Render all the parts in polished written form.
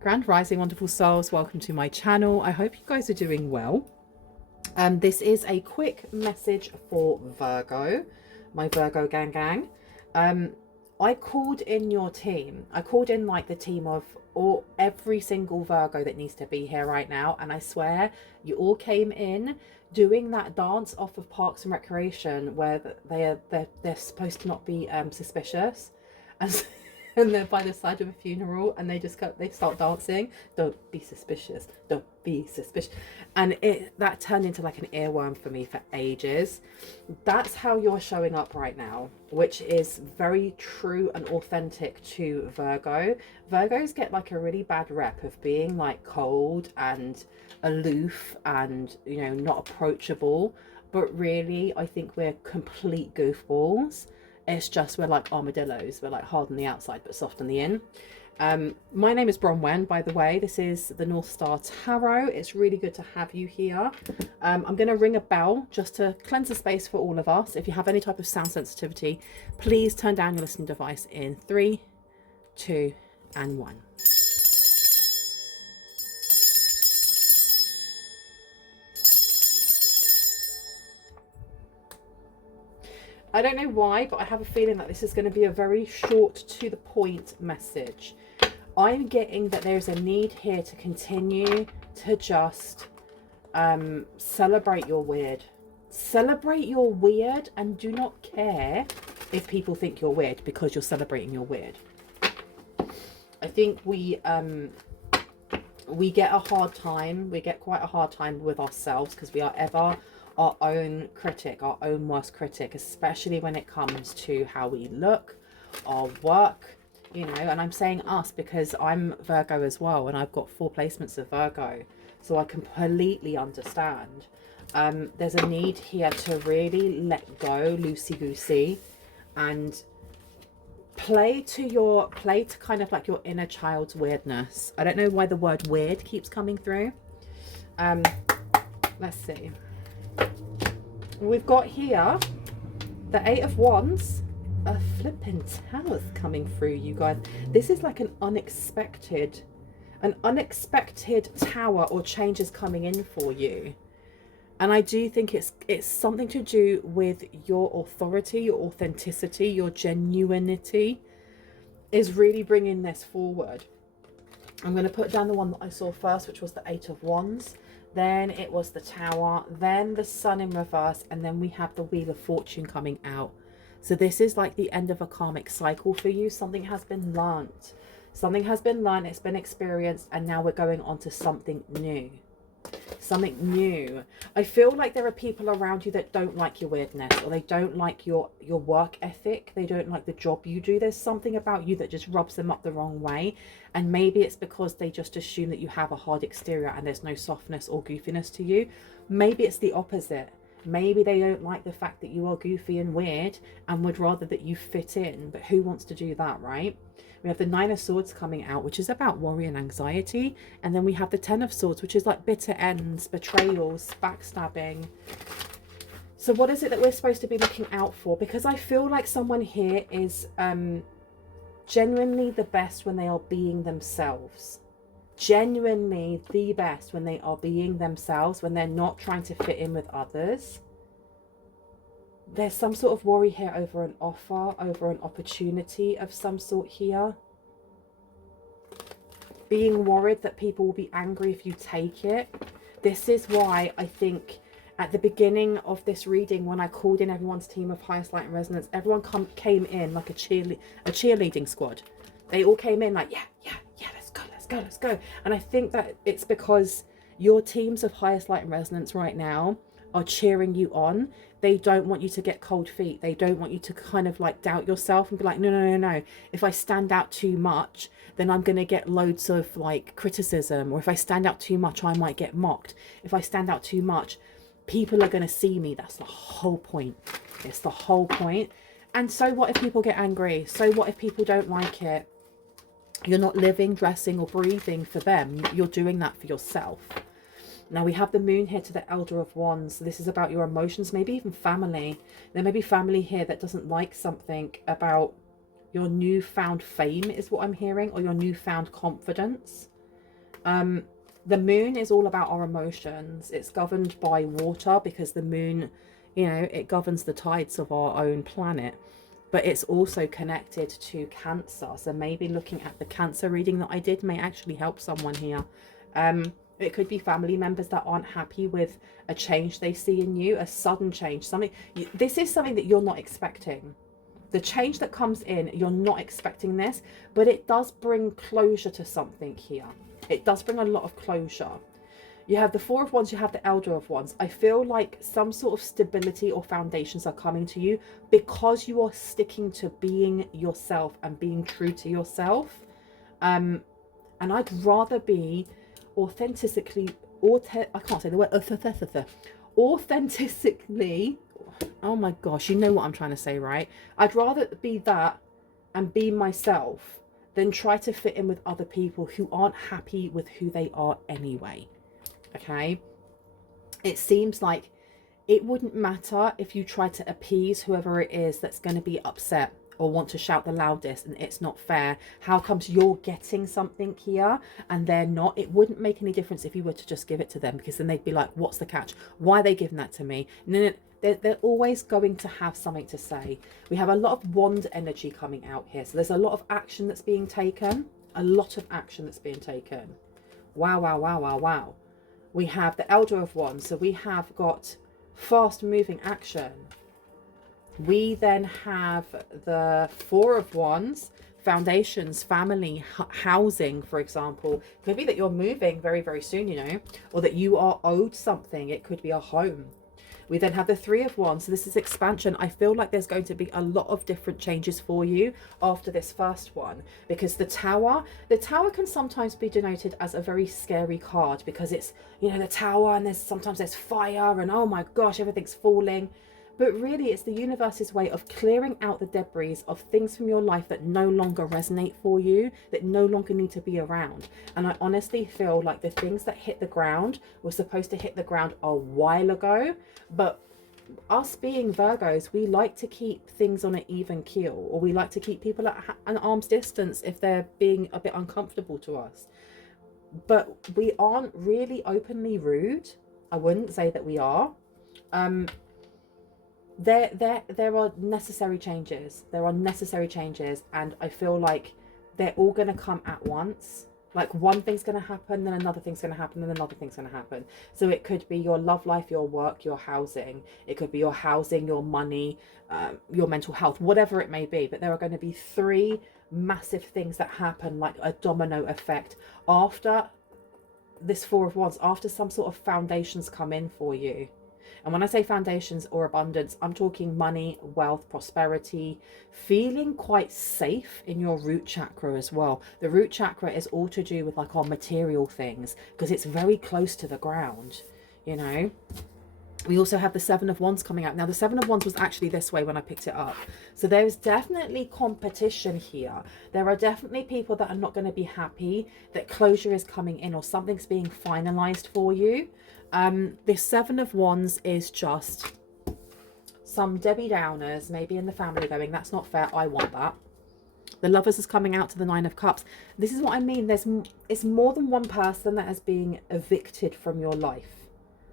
Grand Rising, wonderful souls. Welcome to my channel. I hope you guys are doing well. This is a quick message for Virgo, my Virgo gang. I called in your team. I called in like the team of every single Virgo that needs to be here right now. And I swear you all came in doing that dance off of Parks and Recreation where they're supposed to not be suspicious. And and they're by the side of a funeral and they start dancing. Don't be suspicious, don't be suspicious. And that turned into like an earworm for me for ages. That's how you're showing up right now, which is very true and authentic to Virgo. Virgos get like a really bad rep of being like cold and aloof and, you know, not approachable, but really I think we're complete goofballs. It's just we're like armadillos. We're like hard on the outside but soft on the in. My name is Bronwen, by the way. This is the North Star Tarot. It's really good to have you here. I'm going to ring a bell just to cleanse the space for all of us. If you have any type of sound sensitivity, please turn down your listening device in 3, 2, and 1. I don't know why, but I have a feeling that this is going to be a very short to the point message. I'm getting that there's a need here to continue to just celebrate your weird. Celebrate your weird and do not care if people think you're weird because you're celebrating your weird. I think we get a hard time. We get quite a hard time with ourselves because we are ever our own critic, our own worst critic, especially when it comes to how we look, our work, you know. And I'm saying us because I'm Virgo as well, and I've got 4 placements of Virgo, so I completely understand. There's a need here to really let go, loosey-goosey, and play to kind of like your inner child's weirdness. I don't know why the word weird keeps coming through. Let's see. We've got here the 8 of Wands, a flipping tower coming through, you guys. This is like an unexpected tower or changes coming in for you. And I do think it's something to do with your authority, your authenticity, your genuinity is really bringing this forward. I'm going to put down the one that I saw first, which was the 8 of Wands. Then it was the Tower, then the Sun in reverse, and then we have the Wheel of Fortune coming out. So this is like the end of a karmic cycle for you. Something has been learnt. Something has been learnt, it's been experienced, and now we're going on to something new. Something new. I feel like there are people around you that don't like your weirdness, or they don't like your work ethic. They don't like the job you do. There's something about you that just rubs them up the wrong way. And maybe it's because they just assume that you have a hard exterior and there's no softness or goofiness to you. Maybe it's the opposite. Maybe they don't like the fact that you are goofy and weird and would rather that you fit in. But who wants to do that, right? We have the 9 of Swords coming out, which is about worry and anxiety. And then we have the 10 of Swords, which is like bitter ends, betrayals, backstabbing. So what is it that we're supposed to be looking out for? Because I feel like someone here is genuinely the best when they are being themselves. Genuinely the best when they are being themselves, when they're not trying to fit in with others. There's some sort of worry here over an offer, over an opportunity of some sort here. Being worried that people will be angry if you take it. This is why I think at the beginning of this reading, when I called in everyone's team of highest light and resonance, everyone came in like a cheerleading squad. They all came in like, yeah, let's go. And I think that it's because your teams of highest light and resonance right now are cheering you on. They don't want you to get cold feet. They don't want you to kind of like doubt yourself and be like, no. If I stand out too much, then I'm going to get loads of like criticism. Or if I stand out too much, I might get mocked. If I stand out too much, people are going to see me. That's the whole point. It's the whole point. And so what if people get angry? So what if people don't like it? You're not living, dressing, or breathing for them. You're doing that for yourself. Now we have the moon here to the Elder of Wands. So this is about your emotions, maybe even family. There may be family here that doesn't like something about your newfound fame is what I'm hearing, or your newfound confidence. The moon is all about our emotions. It's governed by water because the moon, you know, it governs the tides of our own planet. But it's also connected to Cancer. So maybe looking at the Cancer reading that I did may actually help someone here. It could be family members that aren't happy with a change they see in you, a sudden change. This is something that you're not expecting. The change that comes in, you're not expecting this, but it does bring closure to something here. It does bring a lot of closure. You have the Four of Wands, you have the Elder of Wands. I feel like some sort of stability or foundations are coming to you because you are sticking to being yourself and being true to yourself. And I'd rather be authentically, I can't say the word, authentically, oh my gosh, you know what I'm trying to say, right? I'd rather be that and be myself than try to fit in with other people who aren't happy with who they are anyway. Okay, it seems like it wouldn't matter if you try to appease whoever it is that's going to be upset or want to shout the loudest and it's not fair. How comes you're getting something here and they're not? It wouldn't make any difference if you were to just give it to them, because then they'd be like, what's the catch? Why are they giving that to me? And then they're always going to have something to say. We have a lot of wand energy coming out here. So there's a lot of action that's being taken. A lot of action that's being taken. Wow, wow, wow, wow, wow. We have the Elder of Wands. So we have got fast moving action. We then have the Four of Wands, foundations, family, housing, for example. Could be that you're moving very, very soon, you know, or that you are owed something. It could be a home. We then have the Three of Wands. So this is expansion. I feel like there's going to be a lot of different changes for you after this first one, because the Tower can sometimes be denoted as a very scary card because it's, you know, the Tower and sometimes there's fire and oh my gosh, everything's falling. But really, it's the universe's way of clearing out the debris of things from your life that no longer resonate for you, that no longer need to be around. And I honestly feel like the things that hit the ground were supposed to hit the ground a while ago. But us being Virgos, we like to keep things on an even keel, or we like to keep people at an arm's distance if they're being a bit uncomfortable to us. But we aren't really openly rude. I wouldn't say that we are. There are necessary changes. There are necessary changes, and I feel like they're all going to come at once. Like one thing's going to happen, then another thing's going to happen, then another thing's going to happen. So it could be your love life, your work, your housing. It could be your housing, your money, your mental health, whatever it may be. But there are going to be three massive things that happen, like a domino effect, after this Four of Wands, after some sort of foundations come in for you. And when I say foundations or abundance, I'm talking money, wealth, prosperity, feeling quite safe in your root chakra as well. The root chakra is all to do with like our material things because it's very close to the ground, you know. We also have the Seven of Wands coming out. Now, the Seven of Wands was actually this way when I picked it up. So there's definitely competition here. There are definitely people that are not going to be happy that closure is coming in or something's being finalized for you. This Seven of Wands is just some Debbie Downers, maybe in the family going, that's not fair, I want that. The Lovers is coming out to the Nine of Cups. This is what I mean. It's more than one person that is being evicted from your life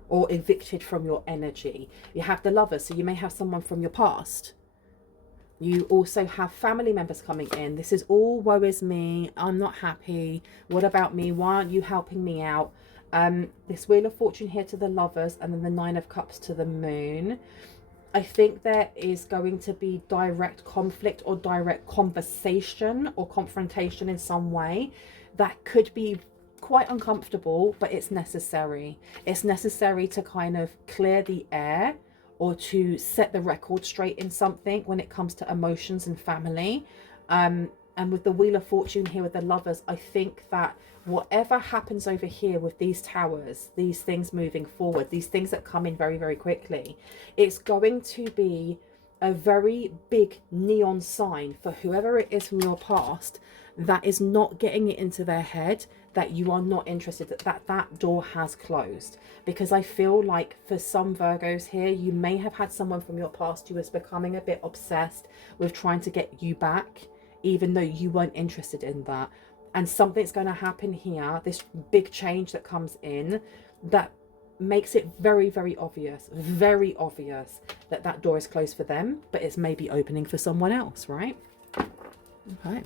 or evicted from your energy. You have the Lovers, so you may have someone from your past. You also have family members coming in. This is all woe is me, I'm not happy, what about me, why aren't you helping me out? This Wheel of Fortune here to the Lovers, and then the Nine of Cups to the Moon. I think there is going to be direct conflict or direct conversation or confrontation in some way that could be quite uncomfortable, but it's necessary. It's necessary to kind of clear the air or to set the record straight in something when it comes to emotions and family. And with the Wheel of Fortune here with the Lovers, I think that whatever happens over here with these towers, these things moving forward, these things that come in very, very quickly, it's going to be a very big neon sign for whoever it is from your past that is not getting it into their head that you are not interested, that door has closed. Because I feel like for some Virgos here, you may have had someone from your past who was becoming a bit obsessed with trying to get you back, even though you weren't interested in that. And something's going to happen here, this big change that comes in, that makes it very, very obvious that that door is closed for them, but it's maybe opening for someone else, right? Okay.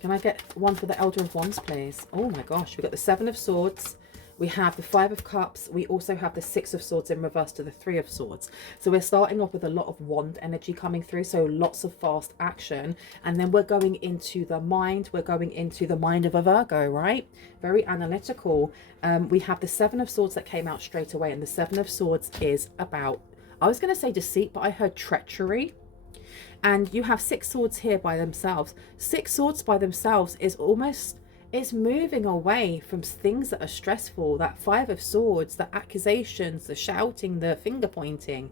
Can I get one for the Elder of Wands, please? Oh my gosh, we've got the Seven of Swords. We have the Five of Cups. We also have the Six of Swords in reverse to the Three of Swords. So we're starting off with a lot of wand energy coming through. So lots of fast action. And then we're going into the mind. We're going into the mind of a Virgo, right? Very analytical. We have the Seven of Swords that came out straight away. And the Seven of Swords is about, I was going to say deceit, but I heard treachery. And you have Six Swords here by themselves. Six Swords by themselves is almost, it's moving away from things that are stressful. That Five of Swords, the accusations, the shouting, the finger pointing.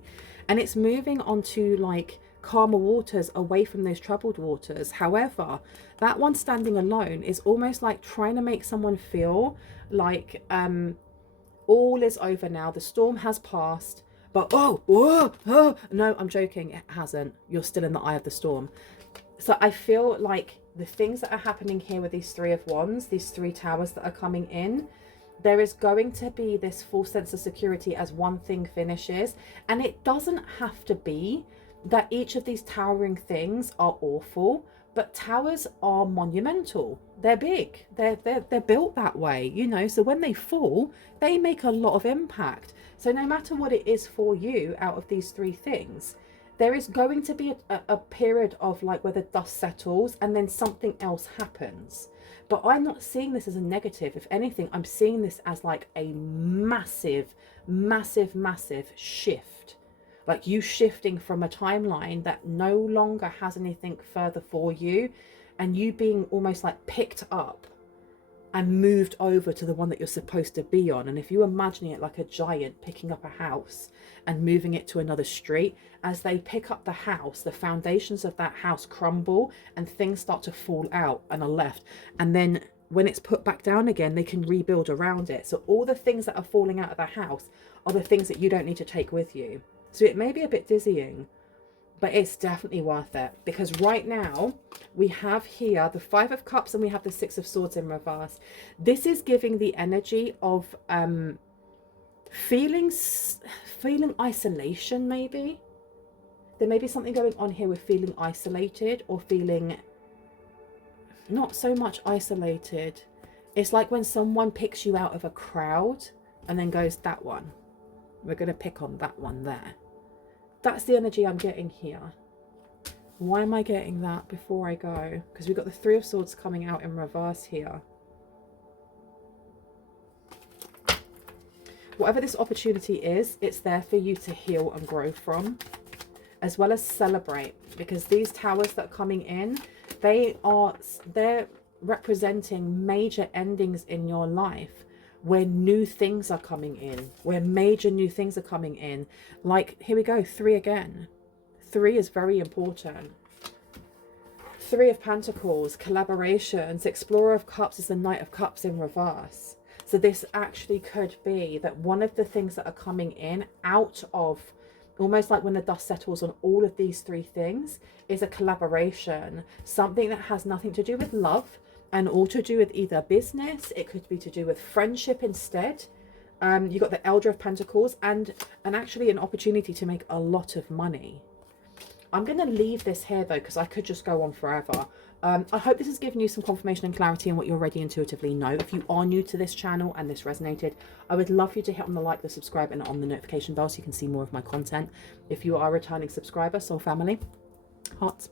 And it's moving onto like calmer waters, away from those troubled waters. However, that one standing alone is almost like trying to make someone feel like all is over now. The storm has passed. But oh, no, I'm joking. It hasn't. You're still in the eye of the storm. So I feel like the things that are happening here with these Three of Wands, these three towers that are coming in, there is going to be this full sense of security as one thing finishes. And it doesn't have to be that each of these towering things are awful, but towers are monumental. They're big. They're built that way, you know. So when they fall, they make a lot of impact. So no matter what it is for you out of these three things, there is going to be a period of like where the dust settles and then something else happens. But I'm not seeing this as a negative. If anything, I'm seeing this as like a massive, massive, massive shift. Like you shifting from a timeline that no longer has anything further for you, and you being almost like picked up and moved over to the one that you're supposed to be on. And if you imagine it like a giant picking up a house and moving it to another street, as they pick up the house, the foundations of that house crumble and things start to fall out and are left. And then when it's put back down again, they can rebuild around it. So all the things that are falling out of the house are the things that you don't need to take with you. So it may be a bit dizzying, but it's definitely worth it, because right now we have here the Five of Cups and we have the Six of Swords in reverse. This is giving the energy of feeling isolation. Maybe there may be something going on here with feeling isolated, or feeling not so much isolated. It's like when someone picks you out of a crowd and then goes, that one, we're going to pick on that one there. That's the energy I'm getting here. Why am I getting that before I go? Because we've got the Three of Swords coming out in reverse here. Whatever this opportunity is, it's there for you to heal and grow from, as well as celebrate. Because these towers that are coming in, they're representing major endings in your life, where new things are coming in, where major new things are coming in. Like, here we go, three again. Three is very important. Three of Pentacles, collaborations. Explorer of Cups is the Knight of Cups in reverse. So this actually could be that one of the things that are coming in out of, almost like when the dust settles on all of these three things, is a collaboration. Something that has nothing to do with love, and all to do with either business. It could be to do with friendship instead. You got the Elder of Pentacles and actually an opportunity to make a lot of money. I'm going to leave this here though, because I could just go on forever. I hope this has given you some confirmation and clarity on what you already intuitively know. If you are new to this channel and this resonated, I would love for you to hit on the like, the subscribe, and on the notification bell so you can see more of my content. If you are a returning subscriber, soul family, hearts,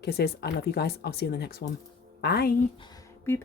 kisses, I love you guys. I'll see you in the next one. Bye. Boop.